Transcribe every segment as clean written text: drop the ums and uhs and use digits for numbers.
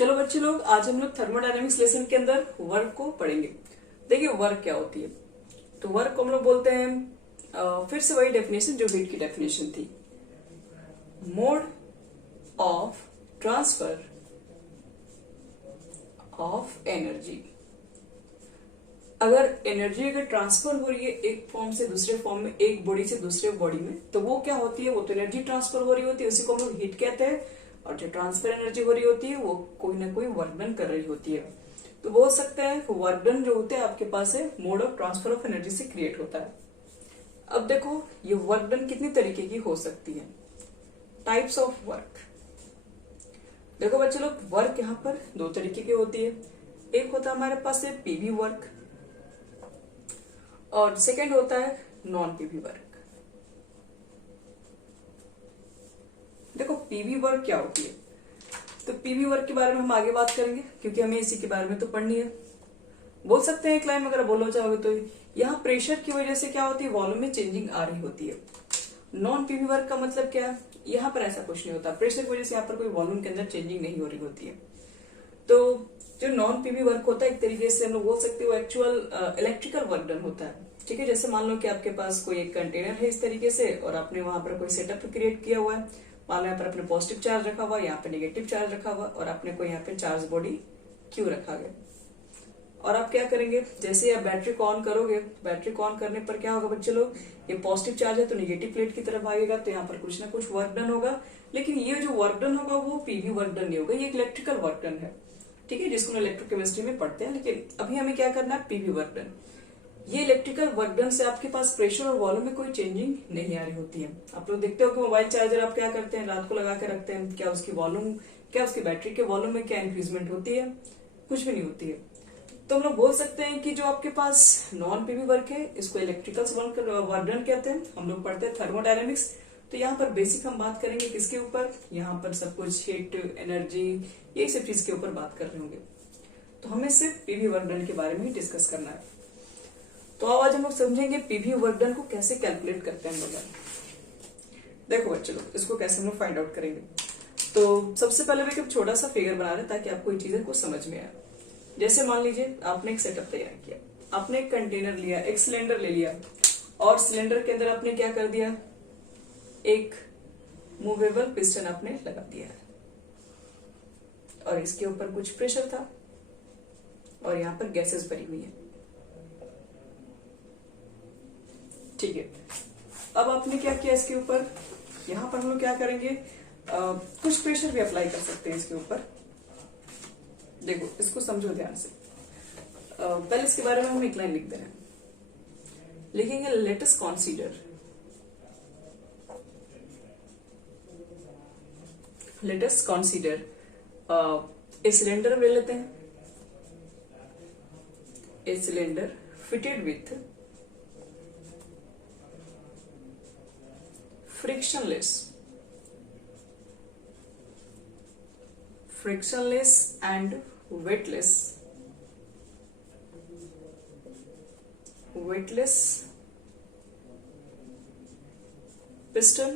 चलो बच्चे लोग, आज हम लोग थर्मोडायनेमिक्स लेसन के अंदर वर्क को पढ़ेंगे। देखिए वर्क क्या होती है। तो वर्क को हम लोग बोलते हैं, फिर से वही डेफिनेशन जो हीट की डेफिनेशन थी, mode of transfer of energy. अगर एनर्जी अगर ट्रांसफर हो रही है एक फॉर्म से दूसरे फॉर्म में, एक बॉडी से दूसरे बॉडी में, तो वो क्या होती है? वो तो एनर्जी ट्रांसफर हो रही होती है, उसी को हम लोग हीट कहते हैं। और जो ट्रांसफर एनर्जी हो रही होती है वो कोई ना कोई वर्क डन कर रही होती है। तो बोल सकते हैं वर्क डन जो होते हैं आपके पास है mode of transfer of energy से क्रिएट होता है। अब देखो ये वर्क डन कितनी तरीके की हो सकती है, टाइप्स ऑफ वर्क। देखो बच्चे लोग, वर्क यहाँ पर दो तरीके की होती है। एक होता है हमारे पास है पीवी वर्क और सेकेंड होता है नॉन पीवी वर्क। देखो पीवी वर्क क्या होती है, तो पीवी वर्क के बारे में हम आगे बात करेंगे क्योंकि हमें इसी के बारे में तो पढ़नी है। बोल सकते हैं क्लाइम अगर बोलना चाहोगे तो यहाँ प्रेशर की वजह से क्या होती है, वॉल्यूम में चेंजिंग आ रही होती है। नॉन पीवी वर्क का मतलब क्या है, यहाँ पर ऐसा कुछ नहीं होता, प्रेशर की वजह से यहाँ पर कोई वॉल्यूम के अंदर चेंजिंग नहीं हो रही होती है। तो जो नॉन पीवी वर्क होता है एक तरीके से हम लोग बोल सकते हैं वो एक्चुअल इलेक्ट्रिकल वर्क डन होता है। ठीक है, जैसे मान लो कि आपके पास कोई एक कंटेनर है इस तरीके से और आपने वहां पर कोई सेटअप क्रिएट किया हुआ है। मान लो यहाँ पर आपने पॉजिटिव चार्ज रखा हुआ, यहाँ पे नेगेटिव चार्ज रखा हुआ और आपने कोई यहाँ पे चार्ज बॉडी क्यू रखा गया। और आप क्या करेंगे, जैसे आप बैटरी को ऑन करोगे, बैटरी को ऑन करने पर क्या होगा बच्चे लोग, ये पॉजिटिव चार्ज है तो नेगेटिव प्लेट की तरफ भागेगा, तो यहाँ पर कुछ ना कुछ वर्क डन होगा। लेकिन ये जो वर्क डन होगा वो पीवी वर्क डन नहीं होगा, ये इलेक्ट्रिकल वर्क डन है। ठीक है, जिसको इलेक्ट्रोकेमिस्ट्री में पढ़ते हैं। लेकिन अभी हमें क्या करना है, पीवी वर्क डन। ये इलेक्ट्रिकल वर्क डन से आपके पास प्रेशर और वॉल्यूम में कोई चेंजिंग नहीं आ रही होती है। आप लोग देखते हो कि मोबाइल चार्जर आप क्या करते हैं, रात को लगा के रखते हैं, क्या उसकी वॉल्यूम, क्या उसकी बैटरी के वॉल्यूम में क्या इंक्रीजमेंट होती है? कुछ भी नहीं होती है। तो हम लोग बोल सकते हैं कि जो आपके पास नॉन पीवी वर्क है इसको इलेक्ट्रिकल वर्क डन कहते हैं। हम लोग पढ़ते हैं थर्मोडायनेमिक्स। तो यहाँ पर बेसिक हम बात करेंगे किसके ऊपर, यहाँ पर सब कुछ हीट, एनर्जी, यही सब चीज के ऊपर बात कर रहे होंगे। तो हमें सिर्फ पीवी वर्क डन के बारे में ही डिस्कस करना है। तो आज हम लोग समझेंगे पीवी वर्क डन को कैसे कैलकुलेट करते हैं हम लोग। देखो बच्चे लोग, इसको कैसे हम लोग फाइंड आउट करेंगे। तो सबसे पहले मैं एक छोटा सा फिगर बना रहे ताकि आपको ये चीजें को समझ में आए। जैसे मान लीजिए आपने एक सेटअप तैयार किया, आपने एक कंटेनर लिया, एक सिलेंडर ले लिया और सिलेंडर के अंदर आपने क्या कर दिया, एक मूवेबल पिस्टन आपने लगा दिया है और इसके ऊपर कुछ प्रेशर था और यहाँ पर गैसेस भरी हुई है। ठीक है, अब आपने क्या किया इसके ऊपर, यहाँ पर हम लोग क्या करेंगे, कुछ प्रेशर भी अप्लाई कर सकते हैं इसके ऊपर। देखो इसको समझो ध्यान से। पहले इसके बारे में हम एक लाइन लिख दे रहे हैं, लिखेंगे let us consider a cylinder ले लेते हैं, a cylinder fitted with frictionless and weightless piston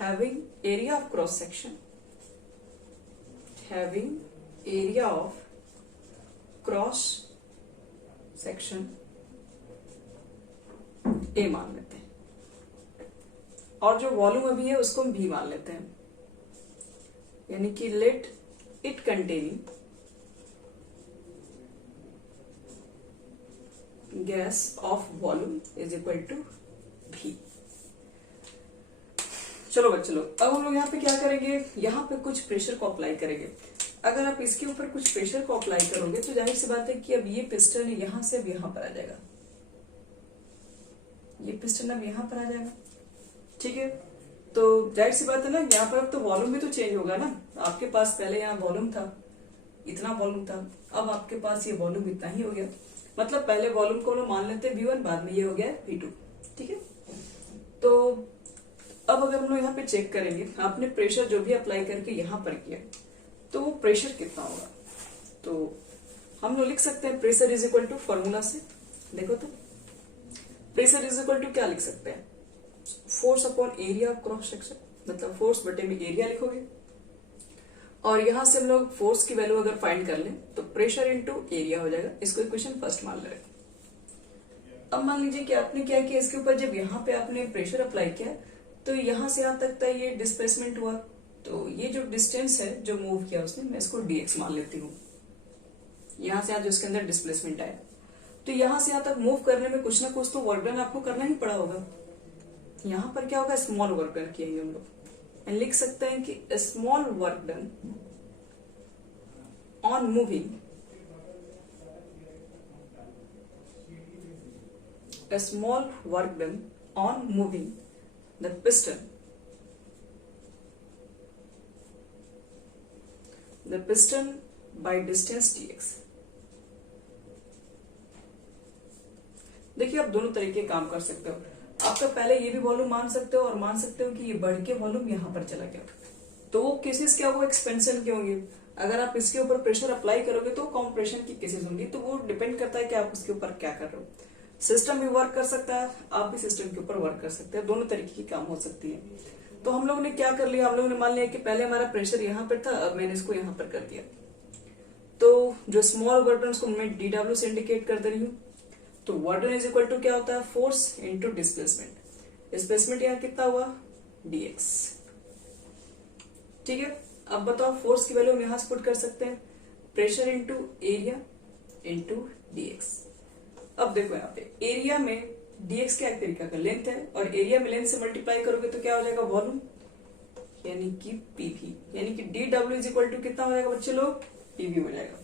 having area of cross section A मान लेते हैं और जो वॉल्यूम अभी है उसको हम भी मान लेते हैं, यानी कि let it containing gas of volume is equal to V. चलो बच्चे लोग, अब हम लोग यहाँ पे क्या करेंगे, यहाँ पे कुछ प्रेशर को अप्लाई करेंगे। अगर आप इसके ऊपर कुछ प्रेशर को अप्लाई करोगे तो जाहिर सी बात है कि अब ये पिस्टन यहां से अब यहां पर आ जाएगा, ये पिस्टन अब यहां पर आ जाएगा। ठीक है, तो जाहिर सी बात है ना, यहाँ पर अब तो वॉल्यूम भी तो चेंज होगा ना। आपके पास पहले यहाँ वॉल्यूम था, इतना वॉल्यूम था, अब आपके पास ये वॉल्यूम इतना ही हो गया। मतलब पहले वॉल्यूम को हम मान लेते हैं V1, बाद में ये हो गया V2। ठीक है, तो अब अगर हम लोग यहाँ पे चेक करेंगे, आपने प्रेशर जो भी अप्लाई करके यहाँ पर किया तो वो प्रेशर कितना होगा, तो हम लोग लिख सकते हैं pressure is equal to formula से। देखो तो प्रेशर इज इक्वल टू क्या लिख सकते हैं, force upon area of cross section, मतलब फोर्स बटे में एरिया लिखोगे और यहां से हम लोग फोर्स की वैल्यू अगर फाइंड कर लें तो प्रेशर इनटू एरिया हो जाएगा। इसको इक्वेशन फर्स्ट मान ले रहे हैं। अब मान लीजिए कि आपने क्या किया, इसके ऊपर जब यहाँ पे आपने प्रेशर अप्लाई किया तो यहां से यहां तक ये डिस्प्लेसमेंट हुआ। तो ये जो डिस्टेंस है जो मूव किया उसने, मैं इसको dx मान लेती हूँ। यहां से यहां जो इसके अंदर डिस्प्लेसमेंट आया, तो यहां से यहां तक मूव करने में कुछ ना कुछ तो वर्क डन आपको करना ही पड़ा होगा। यहां पर क्या होगा, स्मॉल वर्क डन किएंगे हम लोग। लिख सकते हैं कि small work done on moving a small work done on moving the piston by distance dx। देखिए आप दोनों तरीके काम कर सकते हो। आपका पहले ये भी वॉल्यूम मान सकते हो और मान सकते हो कि ये बढ़ के वॉल्यूम यहां पर चला गया, तो वो केसेस क्या होगा, एक्सपेंशन के होंगे। अगर आप इसके ऊपर प्रेशर अप्लाई करोगे तो कॉम्प्रेशन की केसेस होंगी। तो वो डिपेंड करता है कि आप उसके ऊपर क्या कर रहे हो। सिस्टम भी वर्क कर सकता है, आप भी सिस्टम के ऊपर वर्क कर सकते हैं, दोनों तरीके की काम हो सकती है। तो हम लोग ने क्या कर लिया, हम लोग ने मान लिया कि पहले हमारा प्रेशर यहाँ पर था, अब मैंने इसको यहाँ पर कर दिया। तो जो स्मॉल वर्क डन को मैं DW से इंडिकेट कर दे रही हूँ। तो work done is equal to क्या होता है, फोर्स इंटू डिस्प्लेसमेंट। डिस्प्लेसमेंट यहाँ कितना हुआ, dx। ठीक है, अब बताओ फोर्स की वैल्यू हम यहां से पुट कर सकते हैं, pressure into area into dx। अब देखो यहाँ पे एरिया में dx क्या तरीका का लेंथ है, और एरिया में लेंथ से मल्टीप्लाई करोगे तो क्या हो जाएगा, वॉल्यूम, यानी कि PV, यानी कि DW इज इक्वल टू कितना हो जाएगा बच्चे लोग, PV हो जाएगा।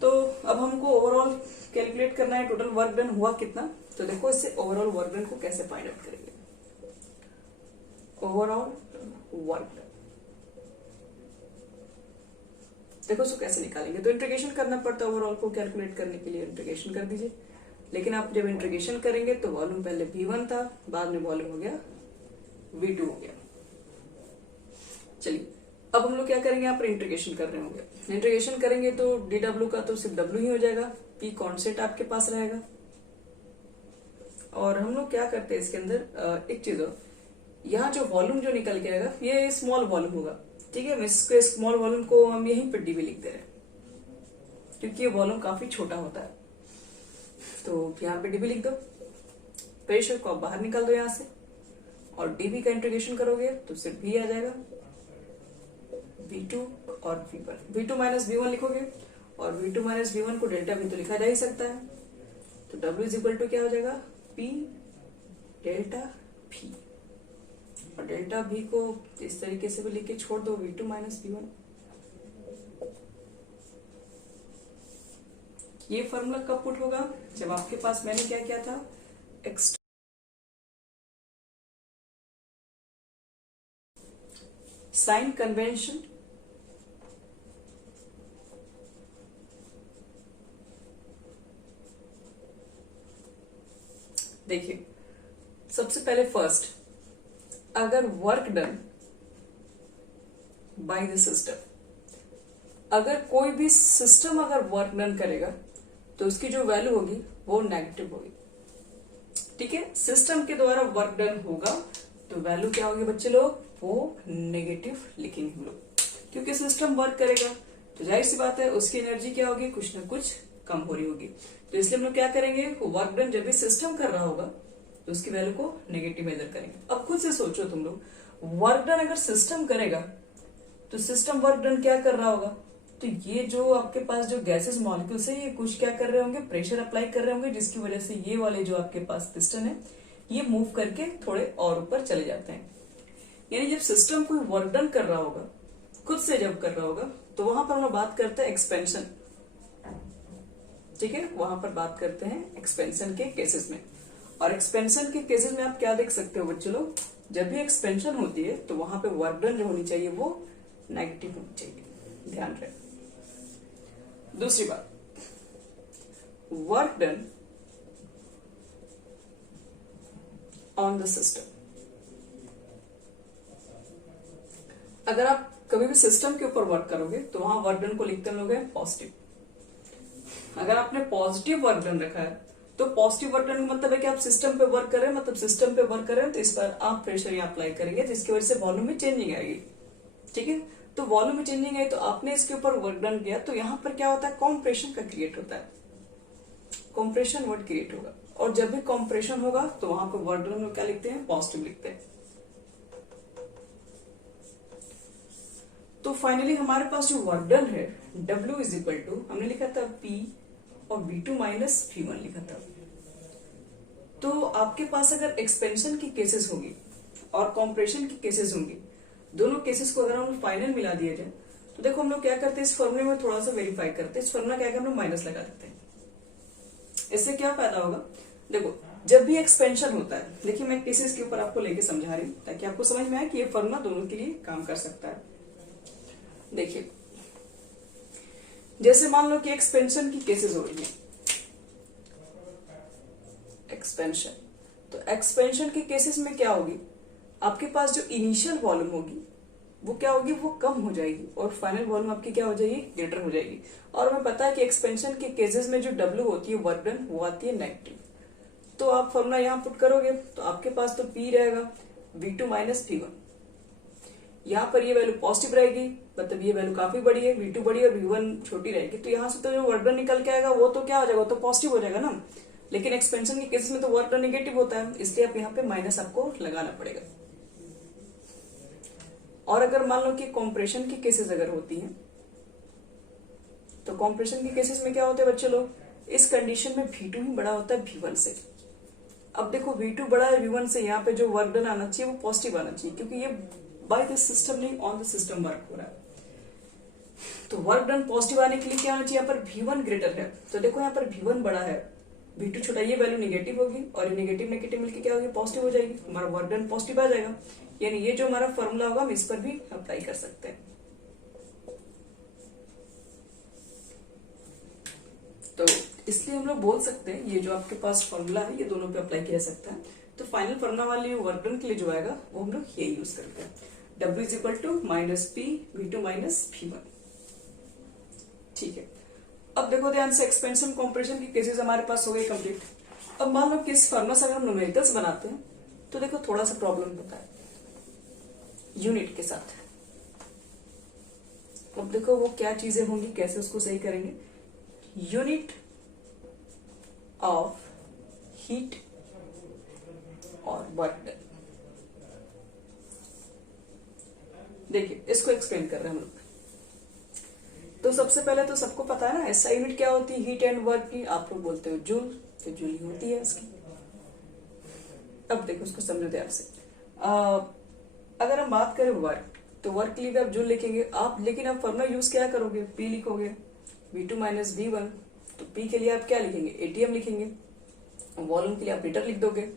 तो अब हमको ओवरऑल कैलकुलेट करना है टोटल वर्क डन हुआ कितना। तो देखो इससे ओवरऑल वर्क डन को कैसे फाइंड आउट करेंगे। ओवरऑल वर्क डन देखो उसको कैसे निकालेंगे, तो इंटीग्रेशन करना पड़ता है ओवरऑल को कैलकुलेट करने के लिए। इंटीग्रेशन कर दीजिए, लेकिन आप जब इंटीग्रेशन करेंगे तो वॉल्यूम पहले V1 था, बाद में वॉल्यूम हो गया V2 हो गया। चलिए अब हम लोग क्या करेंगे, यहाँ पर इंटीग्रेशन कर रहे होंगे। इंटीग्रेशन करेंगे तो DW का तो सिर्फ W ही हो जाएगा, P कॉन्स्टेंट आपके पास रहेगा। और हम लोग क्या करते हैं इसके अंदर एक चीज, यहाँ जो वॉल्यूम जो निकल के आएगा ये स्मॉल वॉल्यूम होगा। ठीक है, इसके स्मॉल वॉल्यूम को हम यहीं पर DV लिख दे रहे हैं, क्योंकि ये वॉल्यूम काफी छोटा होता है। तो यहाँ पे DV लिख दो, प्रेशर को आप बाहर निकाल दो यहाँ से, और DV का इंटीग्रेशन करोगे तो सिर्फ V आ जाएगा, V2 और V1। V2 माइनस V1 लिखोगे, और V2 माइनस V1 को डेल्टा V तो लिखा जा ही सकता है। तो W इज इक्वल टू क्या हो जाएगा, P डेल्टा V, और डेल्टा V को इस तरीके से भी लिख के छोड़ दो, V2 माइनस V1। ये फॉर्मूला कब पुट होगा, जब आपके पास मैंने क्या किया था, साइन कन्वेंशन देखिए सबसे पहले फर्स्ट, अगर work done by the system, अगर कोई भी सिस्टम अगर वर्क डन करेगा तो उसकी जो वैल्यू होगी वो नेगेटिव होगी। ठीक है, सिस्टम के द्वारा वर्क डन होगा तो वैल्यू क्या होगी बच्चे लोग, वो नेगेटिव लिखेंगे हम लोग, क्योंकि सिस्टम वर्क करेगा तो जाहिर सी बात है उसकी एनर्जी क्या होगी, कुछ ना कुछ कम हो रही होगी। तो इसलिए हम लोग क्या करेंगे, वर्क डन जब भी सिस्टम कर रहा होगा तो उसकी वैल्यू को नेगेटिव मेजर करेंगे। अब खुद से सोचो तुम लोग, वर्क डन अगर सिस्टम करेगा तो सिस्टम वर्क डन क्या कर रहा होगा, तो ये जो आपके पास जो गैसेस मॉलिक्यूल्स है ये कुछ क्या कर रहे होंगे, प्रेशर अप्लाई कर रहे होंगे, जिसकी वजह से ये वाले जो आपके पास पिस्टन है ये मूव करके थोड़े और ऊपर चले जाते हैं। यानी जब सिस्टम कोई वर्क डन कर रहा होगा, खुद से जब कर रहा होगा, तो वहां पर हम बात करते हैं एक्सपेंशन। ठीक है, वहां पर बात करते हैं एक्सपेंशन के केसेस में। और एक्सपेंशन के केसेस में आप क्या देख सकते हो बच्चों लोग, जब भी एक्सपेंशन होती है तो वहां पे वर्क डन जो होनी चाहिए वो नेगेटिव होनी चाहिए, ध्यान रहे। दूसरी बात, work done on the system, अगर आप कभी भी सिस्टम के ऊपर वर्क करोगे तो वहां वर्क डन को लिखते हैं लोग पॉजिटिव। अगर आपने पॉजिटिव वर्क डन रखा है तो पॉजिटिव वर्क डन का मतलब है कि आप सिस्टम पे वर्क कर रहे हैं, मतलब सिस्टम पे वर्क कर रहे हैं तो इस पर आप प्रेशर यहाँ अप्लाई करेंगे जिसकी वजह से वॉल्यूम में चेंजिंग आएगी। ठीक है, तो वॉल्यूम में चेंजिंग है, तो आपने इसके ऊपर वर्क डन किया, तो यहाँ पर क्या होता है, कॉम्प्रेशन का क्रिएट होता है, कॉम्प्रेशन वर्ड क्रिएट होगा। और जब भी कॉम्प्रेशन होगा तो वहां पर वर्क डन में क्या लिखते हैं, पॉजिटिव लिखते हैं। तो फाइनली हमारे पास जो वर्क डन है W इज इक्वल टू, हमने लिखा था P और V2 माइनस V1 लिखा था। तो आपके पास अगर एक्सपेंशन की केसेस होगी और कॉम्प्रेशन की केसेस होंगी, दोनों केसेस को अगर हम फाइनल मिला दिया जाए, तो देखो हम लोग क्या करते हैं, इस फॉर्मूले में थोड़ा सा वेरीफाई करते हैं। इस फॉर्मूला क्या है, हम लोग माइनस लगा देते हैं। इससे क्या फायदा होगा, देखो जब भी एक्सपेंशन होता है, देखिए मैं केसेस के ऊपर आपको लेके समझा रही हूँ ताकि आपको समझ में आए कि ये फॉर्मूला दोनों के लिए काम कर सकता है। देखिए जैसे मान लो कि एक्सपेंशन की केसेस हो रही है, एक्सपेंशन, तो एक्सपेंशन के केसेस में क्या होगी, आपके पास जो इनिशियल वॉल्यूम होगी वो क्या होगी, वो कम हो जाएगी और फाइनल वॉल्यूम आपकी क्या हो जाएगी, ग्रेटर हो जाएगी। और हमें पता है कि एक्सपेंशन के केसेस में जो W होती है वर्क डन, वो आती है नेगेटिव। तो आप फॉर्मूला यहाँ पुट करोगे तो आपके पास तो P रहेगा V2 माइनस V1, यहाँ पर ये वैल्यू पॉजिटिव रहेगी, मतलब ये वैल्यू काफी बड़ी है, V2 बड़ी और V1 छोटी रहेगी। तो यहाँ से तो जो वर्क डन निकल के आएगा वो तो क्या हो जाएगा, तो पॉजिटिव हो जाएगा ना। लेकिन एक्सपेंशन के केसेस में तो वर्क डन नेगेटिव होता है, इसलिए आप यहाँ पे माइनस आपको लगाना पड़ेगा। और अगर मान लो कि कॉम्प्रेशन की केसेस अगर होती हैं, तो कॉम्प्रेशन के केसेस में क्या होता है बच्चे लोग, इस कंडीशन में V2 ही बड़ा होता है V1 से। अब देखो V2 बड़ा है V1 से, यहाँ पे जो वर्क डन आना चाहिए वो पॉजिटिव आना चाहिए, क्योंकि ये बाय दिस सिस्टम नहीं, ऑन द सिस्टम वर्क हो रहा है। तो वर्क डन पॉजिटिव आने के लिए क्या होना चाहिए, यहाँ पर V1 ग्रेटर है। तो देखो यहाँ पर V1 बड़ा है, V2 छोटा, ये वैल्यू निगेटिव होगी और ये निगेटिव नेगेटिव मिलकर क्या होगी, पॉजिटिव हो जाएगी, हमारा वर्क डन पॉजिटिव आ जाएगा। यानी ये जो हमारा फॉर्मूला होगा हम इस पर भी अप्लाई कर सकते हैं। तो इसलिए हम लोग बोल सकते हैं ये जो आपके पास फॉर्मूला है ये दोनों पे अप्लाई किया जा सकता है। तो फाइनल फॉर्मूला वाली वर्क डन के लिए जो आएगा वो हम लोग ये यूज करते हैं, W is equal to minus P V2 minus V1। ठीक है, अब देखो ध्यान से, एक्सपेंशन कॉम्प्रेशन की केसेस हमारे पास हो गए कंप्लीट। अब मान लो कि इस फॉर्मूला से अगर हम न्यूमेरिकल्स बनाते हैं तो देखो थोड़ा सा प्रॉब्लम होता है यूनिट के साथ। अब देखो वो क्या चीजें होंगी, कैसे उसको सही करेंगे। यूनिट ऑफ हीट और वर्क डन, देखिए इसको एक्सप्लेन कर रहे हैं हम लोग। तो सबसे पहले तो सबको पता है ना SI यूनिट क्या होती है, हीट एंड वर्क की, आप लोग बोलते हो जूल, तो जूल ही होती है इसकी। अब देखो उसको समझो ध्यान से। अगर हम बात करें वर्क, तो वर्क के लिए भी आप जूल लिखेंगे आप, लेकिन आप फॉर्मूला यूज क्या करोगे, P लिखोगे V2 माइनस V1। तो P के लिए आप क्या लिखेंगे, ATM लिखेंगे, वॉल्यूम के लिए आप लीटर लिख दोगे,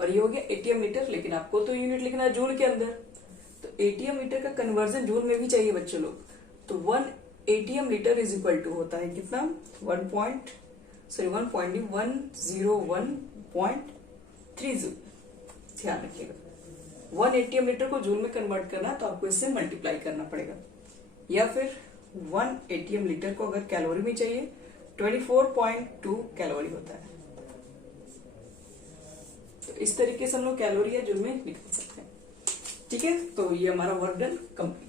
और ये हो गया ATM लीटर। लेकिन आपको तो यूनिट लिखना है जूल के अंदर, तो ATM लीटर का कन्वर्जन जूल में भी चाहिए बच्चे लोग। तो 1 ATM litre is equal to होता है कितना, 1.101.3 जूल। ध्यान रखिएगा 1 ATM लीटर को जूल में कन्वर्ट करना है तो आपको इससे मल्टीप्लाई करना पड़ेगा, या फिर 1 ATM लीटर को अगर कैलोरी में चाहिए 24.2 कैलोरी होता है। तो इस तरीके से हम लोग कैलोरी या जूल में निकाल सकते हैं। ठीक है, तो ये हमारा वर्क डन कंप्लीट।